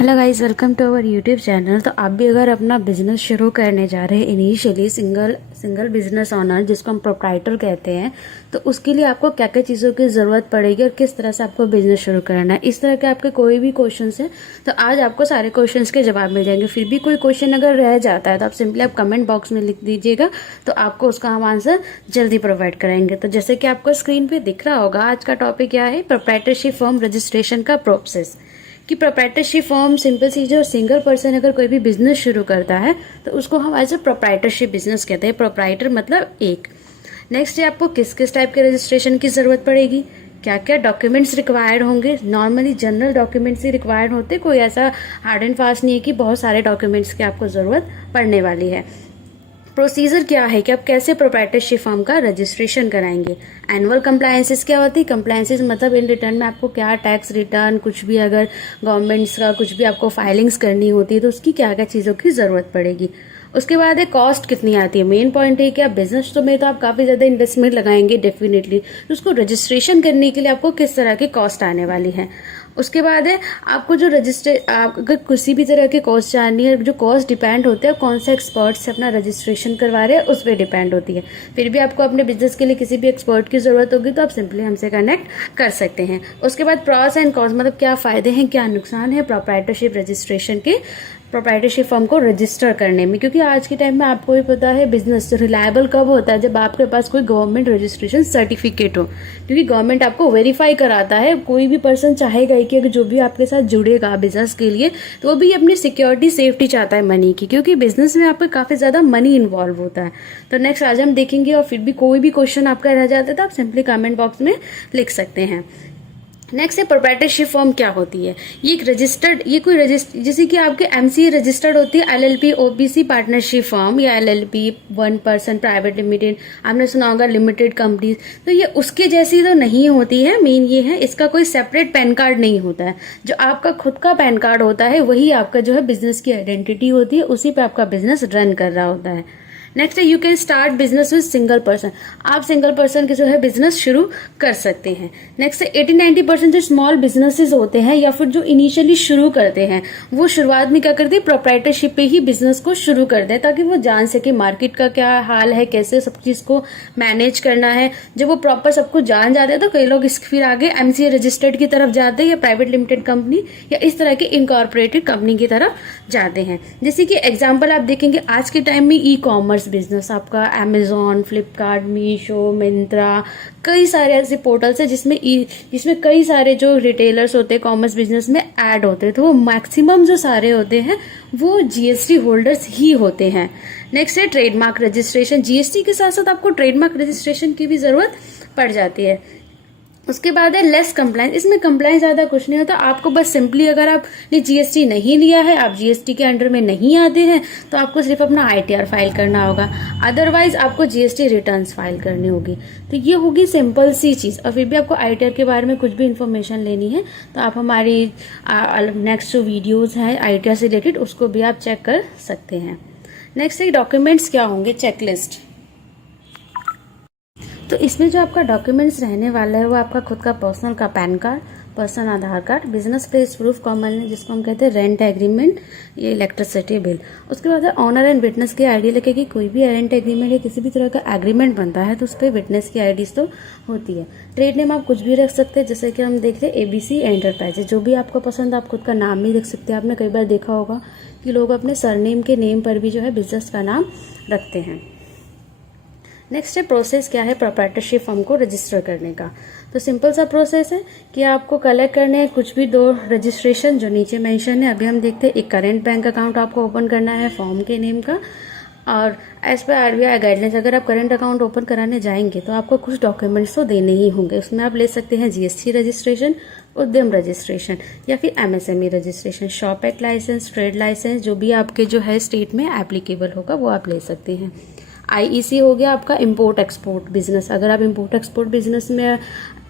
Hello guys, welcome to our YouTube channel. तो आप भी अगर अपना बिजनेस शुरू करने जा रहे हैं इनिशियली सिंगल बिजनेस ओनर, जिसको हम प्रोप्राइटर कहते हैं, तो उसके लिए आपको क्या क्या चीज़ों की ज़रूरत पड़ेगी और किस तरह से आपको बिजनेस शुरू करना है, इस तरह के आपके कोई भी क्वेश्चंस हैं तो आज आपको सारे क्वेश्चंस के जवाब मिल जाएंगे। फिर भी कोई क्वेश्चन अगर रह जाता है तो आप सिंपली आप कमेंट बॉक्स में लिख दीजिएगा, तो आपको उसका हम आंसर जल्दी प्रोवाइड कराएंगे। तो जैसे कि आपको स्क्रीन पे दिख रहा होगा, आज का टॉपिक क्या है, प्रोप्राइटरशिप फर्म रजिस्ट्रेशन का प्रोसेस। कि प्रोप्राइटरशिप फॉर्म सिंपल सी जो सिंगल पर्सन अगर कोई भी बिजनेस शुरू करता है तो उसको हम एज ए प्रोप्राइटरशिप बिजनेस कहते हैं। प्रोप्राइटर मतलब एक। नेक्स्ट है आपको किस किस टाइप के रजिस्ट्रेशन की जरूरत पड़ेगी, क्या क्या डॉक्यूमेंट्स रिक्वायर्ड होंगे। नॉर्मली जनरल डॉक्यूमेंट्स ही रिक्वायर्ड होते, कोई ऐसा हार्ड एंड फास्ट नहीं है कि बहुत सारे डॉक्यूमेंट्स की आपको जरूरत पड़ने वाली है। प्रोसीजर क्या है कि आप कैसे प्रोप्राइटरशिप फर्म का रजिस्ट्रेशन कराएंगे। एनुअल कंप्लायंसेस क्या होती है, कंप्लायंसेस मतलब इन रिटर्न में आपको क्या टैक्स रिटर्न, कुछ भी अगर गवर्नमेंट्स का कुछ भी आपको फाइलिंग्स करनी होती है तो उसकी क्या क्या चीज़ों की ज़रूरत पड़ेगी। उसके बाद है कॉस्ट कितनी आती है। मेन पॉइंट है कि आप बिजनेस तो में तो आप काफ़ी ज़्यादा इन्वेस्टमेंट लगाएंगे डेफिनेटली, तो उसको रजिस्ट्रेशन करने के लिए आपको किस तरह की कॉस्ट आने वाली है। उसके बाद है आपको जो आप अगर किसी भी तरह की कॉस्ट जाननी है, जो कॉस्ट डिपेंड होते हैं कौन से एक्सपर्ट से अपना रजिस्ट्रेशन करवा रहे हैं उस पर डिपेंड होती है। फिर भी आपको अपने बिजनेस के लिए किसी भी एक्सपर्ट की जरूरत होगी तो आप सिंपली हमसे कनेक्ट कर सकते हैं। उसके बाद प्रॉस एंड कॉन्स मतलब क्या फायदे हैं क्या नुकसान है प्रोप्राइटरशिप रजिस्ट्रेशन के, प्रोप्राइटरशिप फर्म को रजिस्टर करने में। क्योंकि आज के टाइम में आपको भी पता है बिजनेस रिलायबल कब होता है, जब आपके पास कोई गवर्नमेंट रजिस्ट्रेशन सर्टिफिकेट हो। क्योंकि गवर्नमेंट आपको वेरीफाई कराता है, कोई भी पर्सन चाहेगा कि अगर जो भी आपके साथ जुड़ेगा बिजनेस के लिए तो वो भी अपनी सिक्योरिटी सेफ्टी चाहता है मनी की, क्योंकि बिजनेस में आपको काफी ज्यादा मनी इन्वॉल्व होता है। तो नेक्स्ट आज हम देखेंगे, और फिर भी कोई भी क्वेश्चन आपका रह जाता है तो आप सिंपली कमेंट बॉक्स में लिख सकते हैं। नेक्स्ट है प्रोप्राइटरशिप फर्म क्या होती है। ये एक रजिस्टर्ड, ये कोई जैसे कि आपके एमसीए रजिस्टर्ड होती है, एलएलपी ओबीसी पार्टनरशिप फर्म या LLP one person private limited, आपने सुना होगा लिमिटेड कंपनीज, तो ये उसके जैसी तो नहीं होती है। मेन ये है इसका कोई सेपरेट पैन कार्ड नहीं होता है। जो आपका खुद का पैन कार्ड होता है वही आपका जो है बिजनेस की आइडेंटिटी होती है, उसी पे आपका बिजनेस रन कर रहा होता है। नेक्स्ट है you can start business with single person, आप सिंगल पर्सन के जो है बिजनेस शुरू कर सकते हैं। नेक्स्ट है 80-90% जो स्मॉल बिजनेसेस होते हैं या फिर जो इनिशियली शुरू करते हैं वो शुरुआत में क्या करते हैं, प्रोप्राइटरशिप पे ही बिजनेस को शुरू करते हैं, ताकि वो जान सके मार्केट का क्या हाल है, कैसे सब चीज को मैनेज करना है। जब वो प्रॉपर सब कुछ जान जाते हैं तो कई लोग फिर आगे एमसीए रजिस्टर्ड की तरफ जाते हैं या प्राइवेट लिमिटेड कंपनी या इस तरह की इनकॉर्पोरेटेड कंपनी की तरफ जाते हैं। जैसे कि एग्जाम्पल आप देखेंगे आज के टाइम में ई कॉमर्स बिजनेस, आपका अमेजोन, फ्लिपकार्ट, मीशो, मिंत्रा, कई सारे ऐसे पोर्टल्स है जिसमें कई सारे जो रिटेलर्स होते हैं कॉमर्स बिजनेस में ऐड होते हैं, तो वो मैक्सिमम जो सारे होते हैं वो जीएसटी होल्डर्स ही होते हैं। नेक्स्ट है ट्रेडमार्क रजिस्ट्रेशन, जीएसटी के साथ साथ आपको ट्रेडमार्क रजिस्ट्रेशन की भी जरूरत पड़ जाती है। उसके बाद है लेस कंप्लायंस, इसमें कंप्लायंस ज्यादा कुछ नहीं होता, आपको बस सिंपली अगर आपने जीएसटी नहीं लिया है, आप जीएसटी के अंडर में नहीं आते हैं, तो आपको सिर्फ अपना आईटीआर फाइल करना होगा, अदरवाइज आपको जीएसटी रिटर्न्स फाइल करनी होगी। तो ये होगी सिंपल सी चीज। और फिर भी आपको आईटीआर के बारे में कुछ भी इन्फॉर्मेशन लेनी है तो आप हमारी नेक्स्ट जो वीडियोज हैं आईटीआर से रिलेटेड उसको भी आप चेक कर सकते हैं। नेक्स्ट डॉक्यूमेंट्स क्या होंगे, चेकलिस्ट। तो इसमें जो आपका डॉक्यूमेंट्स रहने वाला है वो आपका खुद का पर्सनल का PAN card, personal Aadhaar card, business place proof common जिसको हम कहते हैं रेंट एग्रीमेंट, ये इलेक्ट्रिसिटी बिल। उसके बाद है ऑनर एंड विटनेस की आईडी लगेगी। कोई भी रेंट एग्रीमेंट या किसी भी तरह का एग्रीमेंट बनता है तो उस पर विटनेस की आईडीज तो होती है। ट्रेड नेम आप कुछ भी रख सकते हैं, जैसे कि हम देखते हैं एबीसी एंटरप्राइजेज, जो भी आपको पसंद आप खुद का नाम भी रख सकते हैं। आपने कई बार देखा होगा कि लोग अपने सरनेम के नेम पर भी जो है बिजनेस का नाम रखते हैं। नेक्स्ट है प्रोसेस क्या है प्रोप्राइटरशिप फर्म को रजिस्टर करने का। तो सिंपल सा प्रोसेस है कि आपको कलेक्ट करने हैं कुछ भी दो रजिस्ट्रेशन जो नीचे मेंशन है। अभी हम देखते हैं एक करेंट बैंक अकाउंट आपको ओपन करना है फॉर्म के नेम का, और एज पर आरबीआई गाइडलाइंस अगर आप करेंट अकाउंट ओपन कराने जाएंगे तो आपको कुछ डॉक्यूमेंट्स तो देने ही होंगे। उसमें आप ले सकते हैं जीएसटी रजिस्ट्रेशन, उद्यम रजिस्ट्रेशन या फिर MSME registration, shop act licence, trade licence, जो भी आपके जो है स्टेट में एप्लीकेबल होगा वो आप ले सकते हैं। आईईसी हो गया आपका इंपोर्ट एक्सपोर्ट बिजनेस, अगर आप इंपोर्ट एक्सपोर्ट बिजनेस में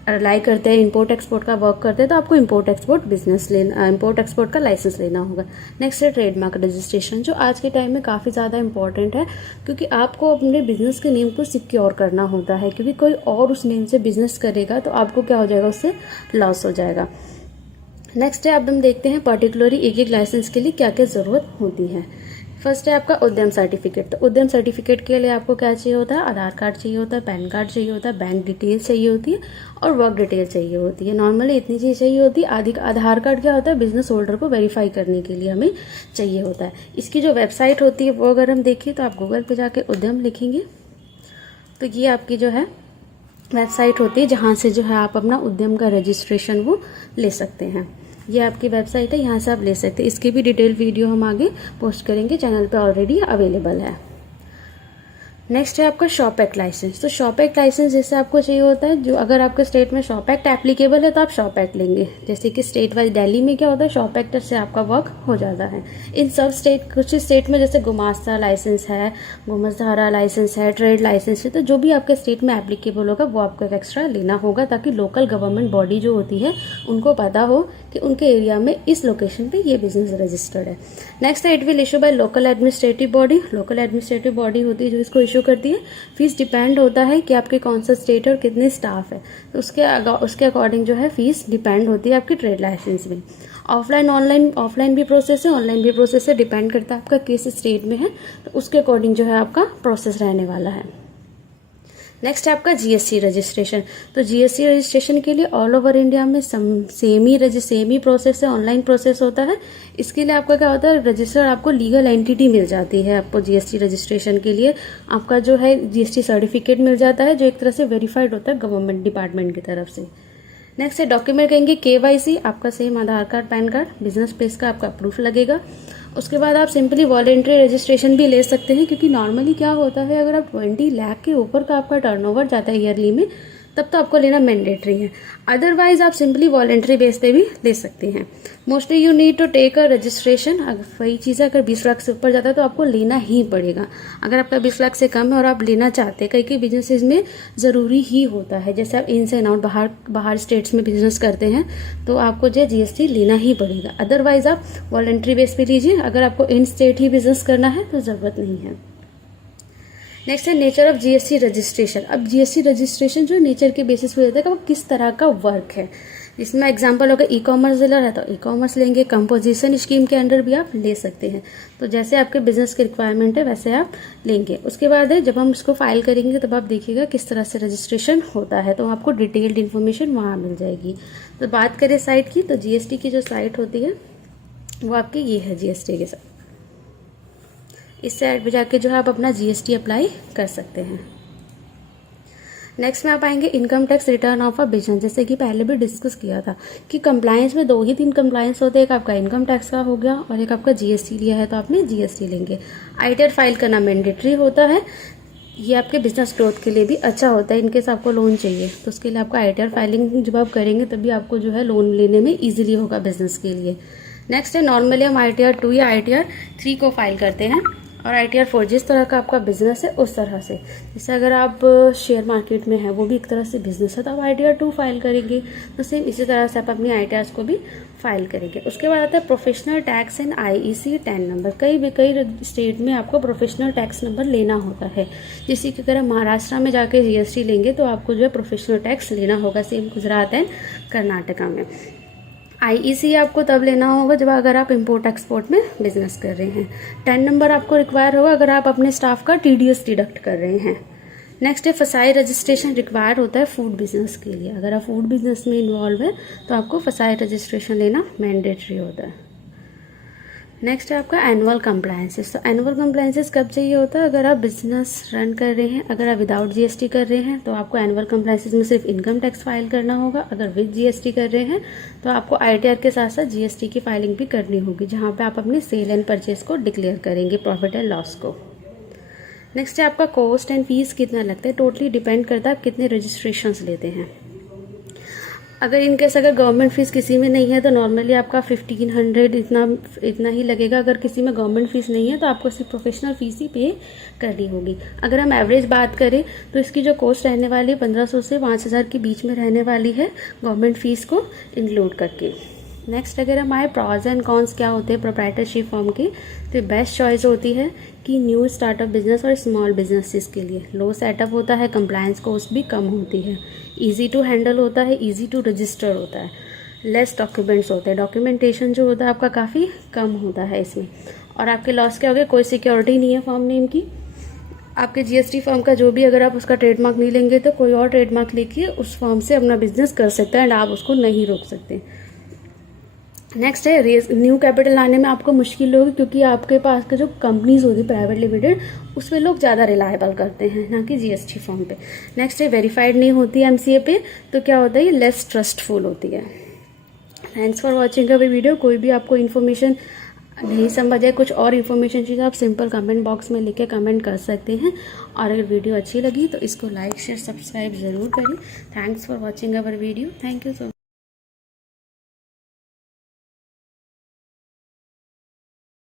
रिलाई करते हैं, इंपोर्ट एक्सपोर्ट का वर्क करते हैं तो आपको इंपोर्ट एक्सपोर्ट बिजनेस लेना, इंपोर्ट एक्सपोर्ट का लाइसेंस लेना होगा। नेक्स्ट है ट्रेडमार्क रजिस्ट्रेशन, जो आज के टाइम में काफ़ी ज़्यादा इंपॉर्टेंट है, क्योंकि आपको अपने बिजनेस के नेम को सिक्योर करना होता है, क्योंकि कोई और उस नेम से बिजनेस करेगा तो आपको क्या हो जाएगा, उससे लॉस हो जाएगा। नेक्स्ट है, अब हम देखते हैं पर्टिकुलरली एक एक लाइसेंस के लिए क्या क्या ज़रूरत होती है। फर्स्ट है आपका उद्यम सर्टिफिकेट। तो उद्यम सर्टिफिकेट के लिए आपको क्या चाहिए होता है, आधार कार्ड चाहिए होता है, पैन कार्ड चाहिए होता है, बैंक डिटेल चाहिए होती है और वर्क डिटेल चाहिए होती है। नॉर्मली इतनी चीज़ चाहिए होती है। आधार कार्ड क्या होता है, बिजनेस होल्डर को वेरीफाई करने के लिए हमें चाहिए होता है। इसकी जो वेबसाइट होती है वो अगर हम देखें तो आप गूगल पे जाके उद्यम लिखेंगे तो ये आपकी जो है वेबसाइट होती है जहाँ से जो है आप अपना उद्यम का रजिस्ट्रेशन वो ले सकते हैं। ये आपकी वेबसाइट है, यहाँ से आप ले सकते हैं। इसकी भी डिटेल वीडियो हम आगे पोस्ट करेंगे, चैनल पे ऑलरेडी अवेलेबल है। नेक्स्ट है आपका शॉप एक्ट लाइसेंस। तो शॉप एक्ट लाइसेंस जैसे आपको चाहिए होता है, जो अगर आपके स्टेट में शॉप एक्ट एप्लीकेबल है तो आप शॉप एक्ट लेंगे। जैसे कि स्टेट वाइज दिल्ली में क्या होता है, शॉप एक्ट से आपका वर्क हो जाता है। इन सब स्टेट, कुछ स्टेट में जैसे गुमास्ता लाइसेंस है, गुमसधारा लाइसेंस है, ट्रेड लाइसेंस है, तो जो भी आपके स्टेट में एप्लीकेबल होगा वो आपको एक एक्स्ट्रा लेना होगा, ताकि लोकल गवर्नमेंट बॉडी जो होती है उनको पता हो कि उनके एरिया में इस लोकेशन पे ये बिजनेस रजिस्टर्ड है। नेक्स्ट है, it will issue by local administrative body. Local administrative body होती है जो इसको इशू करती है। फीस डिपेंड होता है कि आपके कौन सा स्टेट है और कितने स्टाफ है, तो उसके अकॉर्डिंग जो है फीस डिपेंड होती है आपकी ट्रेड लाइसेंस में। ऑफलाइन भी प्रोसेस है, ऑनलाइन भी प्रोसेस है, डिपेंड करता है आपका किस स्टेट में है, तो उसके अकॉर्डिंग जो है आपका प्रोसेस रहने वाला है। नेक्स्ट है आपका जीएसटी रजिस्ट्रेशन। तो जीएसटी रजिस्ट्रेशन के लिए ऑल ओवर इंडिया में सेम ही प्रोसेस है, ऑनलाइन प्रोसेस होता है। इसके लिए आपका क्या होता है, रजिस्टर आपको लीगल एंटिटी मिल जाती है। आपको जीएसटी रजिस्ट्रेशन के लिए आपका जो है जीएसटी सर्टिफिकेट मिल जाता है, जो एक तरह से वेरीफाइड होता है गवर्नमेंट डिपार्टमेंट की तरफ से। नेक्स्ट है डॉक्यूमेंट कहेंगे केवाईसी। आपका same Aadhaar card, PAN card, business place का आपका प्रूफ लगेगा। उसके बाद आप सिंपली वॉलेंट्री रजिस्ट्रेशन भी ले सकते हैं, क्योंकि नॉर्मली क्या होता है, अगर आप 20 लाख के ऊपर का आपका टर्नओवर जाता है ईयरली में, तब तो आपको लेना मैंडेटरी है। अदरवाइज आप सिंपली वॉलेंट्री बेस पे भी ले सकते हैं। Mostly you need to take a registration. अगर वही चीज़ है, अगर 20 लाख से ऊपर जाता है तो आपको लेना ही पड़ेगा। अगर आपका 20 लाख से कम है और आप लेना चाहते हैं, कई बिजनेसेस में ज़रूरी ही होता है, जैसे आप इन से एंड आउट बाहर स्टेट्स में बिजनेस करते हैं तो आपको जो जीएसटी लेना ही पड़ेगा। अदरवाइज आप वॉलेंट्री बेस पे लीजिए। अगर आपको इन स्टेट ही बिजनेस करना है तो ज़रूरत नहीं है। नेक्स्ट है नेचर ऑफ जीएसटी रजिस्ट्रेशन। अब जीएसटी रजिस्ट्रेशन जो नेचर के बेसिस पे होता है कि वो किस तरह का वर्क है। इसमें एग्जांपल होगा ई कॉमर्स डीलर है तो ई कॉमर्स लेंगे, कंपोजिशन स्कीम के अंडर भी आप ले सकते हैं। तो जैसे आपके बिजनेस की रिक्वायरमेंट है वैसे आप लेंगे। उसके बाद है जब हम इसको फाइल करेंगे तब आप देखिएगा किस तरह से रजिस्ट्रेशन होता है, तो आपको डिटेल्ड इन्फॉर्मेशन वहाँ मिल जाएगी। तो बात करें साइट की, तो जीएसटी की जो साइट होती है वो आपकी ये है जीएसटी के साथ। इस साइट पे जाके जो है आप अपना जीएसटी अप्लाई कर सकते हैं। नेक्स्ट में आप आएंगे income tax return of a business. जैसे कि पहले भी डिस्कस किया था कि कंप्लायंस में 2 ही 3 कंप्लायंस होते हैं, एक आपका इनकम टैक्स का हो गया और एक आपका जीएसटी लिया है तो आपने जीएसटी लेंगे। आईटीआर फाइल करना मैंडेटरी होता है। ये आपके बिजनेस ग्रोथ के लिए भी अच्छा होता है। इनकेस आपको लोन चाहिए तो उसके लिए आपका आईटीआर फाइलिंग जब आप करेंगे तभी आपको जो है लोन लेने में ईजिली होगा बिजनेस के लिए। नेक्स्ट है नॉर्मली हम आईटीआर 2 या आईटीआर 3 को फाइल करते हैं और आईटीआर 4 जिस तरह का आपका बिजनेस है उस तरह से। जैसे अगर आप शेयर मार्केट में है वो भी एक तरह से बिजनेस है तो आप आईटीआर 2 फाइल करेंगे, तो सेम इसी तरह से आप अपनी आईटीआर को भी फाइल करेंगे। उसके बाद आता है professional tax and IEC 10 number. कई स्टेट में आपको प्रोफेशनल टैक्स नंबर लेना होता है। जैसे कि अगर आप महाराष्ट्र में जाके जीएसटी लेंगे तो आपको जो है प्रोफेशनल टैक्स लेना होगा, सेम गुजरात एंड कर्नाटका में। आईईसी आपको तब लेना होगा जब अगर आप इंपोर्ट एक्सपोर्ट में बिजनेस कर रहे हैं। 10 नंबर आपको रिक्वायर होगा अगर आप अपने स्टाफ का टीडीएस डिडक्ट कर रहे हैं। नेक्स्ट है फसाई रजिस्ट्रेशन रिक्वायर होता है फूड बिजनेस के लिए। अगर आप फूड बिजनेस में इन्वॉल्व है तो आपको फसाई रजिस्ट्रेशन लेना मैंडेटरी होता है। नेक्स्ट है आपका एनुअल कंप्लायंसेस। तो एनुअल कंप्लायंसेस कब चाहिए होता है, अगर आप बिजनेस रन कर रहे हैं, अगर आप विदाउट जीएसटी कर रहे हैं तो आपको एनुअल कंप्लायंसेस में सिर्फ इनकम टैक्स फाइल करना होगा। अगर विद जीएसटी कर रहे हैं तो आपको आईटीआर के साथ साथ जीएसटी की फाइलिंग भी करनी होगी, जहां पे आप अपने सेल एंड परचेज को डिक्लेयर करेंगे, प्रॉफिट एंड लॉस को। नेक्स्ट है आपका कॉस्ट एंड फीस कितना लगता है। टोटली डिपेंड करता है आप कितने रजिस्ट्रेशन लेते हैं। अगर इनकेस अगर गवर्नमेंट फीस किसी में नहीं है तो नॉर्मली आपका 1500 इतना ही लगेगा। अगर किसी में गवर्नमेंट फीस नहीं है तो आपको सिर्फ प्रोफेशनल फीस ही पे करनी होगी। अगर हम एवरेज बात करें तो इसकी जो कॉस्ट रहने वाली है 1500 से 5000 के बीच में रहने वाली है, गवर्नमेंट फीस को इंक्लूड करके। नेक्स्ट अगर हमारे प्रॉज एंड कॉन्स क्या होते हैं प्रोप्राइटरशिप फॉर्म के, तो बेस्ट चॉइस होती है कि न्यू स्टार्टअप बिजनेस और स्मॉल बिजनेसेस के लिए लो सेटअप होता है, कंप्लायंस कॉस्ट भी कम होती है, इजी टू हैंडल होता है, इजी टू रजिस्टर होता है। लेस डॉक्यूमेंट्स होते हैं, डॉक्यूमेंटेशन जो होता है आपका काफ़ी कम होता है इसमें। और आपके लॉस क्या हो गया, कोई सिक्योरिटी नहीं है फर्म नेम की। आपके जीएसटी फर्म का जो भी अगर आप उसका ट्रेडमार्क नहीं लेंगे तो कोई और ट्रेडमार्क लेके उस फर्म से अपना बिजनेस कर सकता है एंड आप उसको नहीं रोक सकते। नेक्स्ट है न्यू कैपिटल लाने में आपको मुश्किल होगी, क्योंकि आपके पास के जो कंपनीज होती है प्राइवेट लिमिटेड उस पर लोग ज़्यादा रिलायबल करते हैं, ना कि जीएसटी फॉर्म पे। नेक्स्ट है वेरीफाइड नहीं होती है एमसीए पे, तो क्या होता है ये लेस ट्रस्टफुल होती है। Thanks for watching our video. कोई भी आपको इन्फॉर्मेशन नहीं समझ है, कुछ और इन्फॉर्मेशन चाहिए, आप सिंपल कमेंट बॉक्स में लिख के कमेंट कर सकते हैं। और अगर वीडियो अच्छी लगी तो इसको लाइक शेयर सब्सक्राइब ज़रूर करें। Thanks for watching our video. Thank you so much.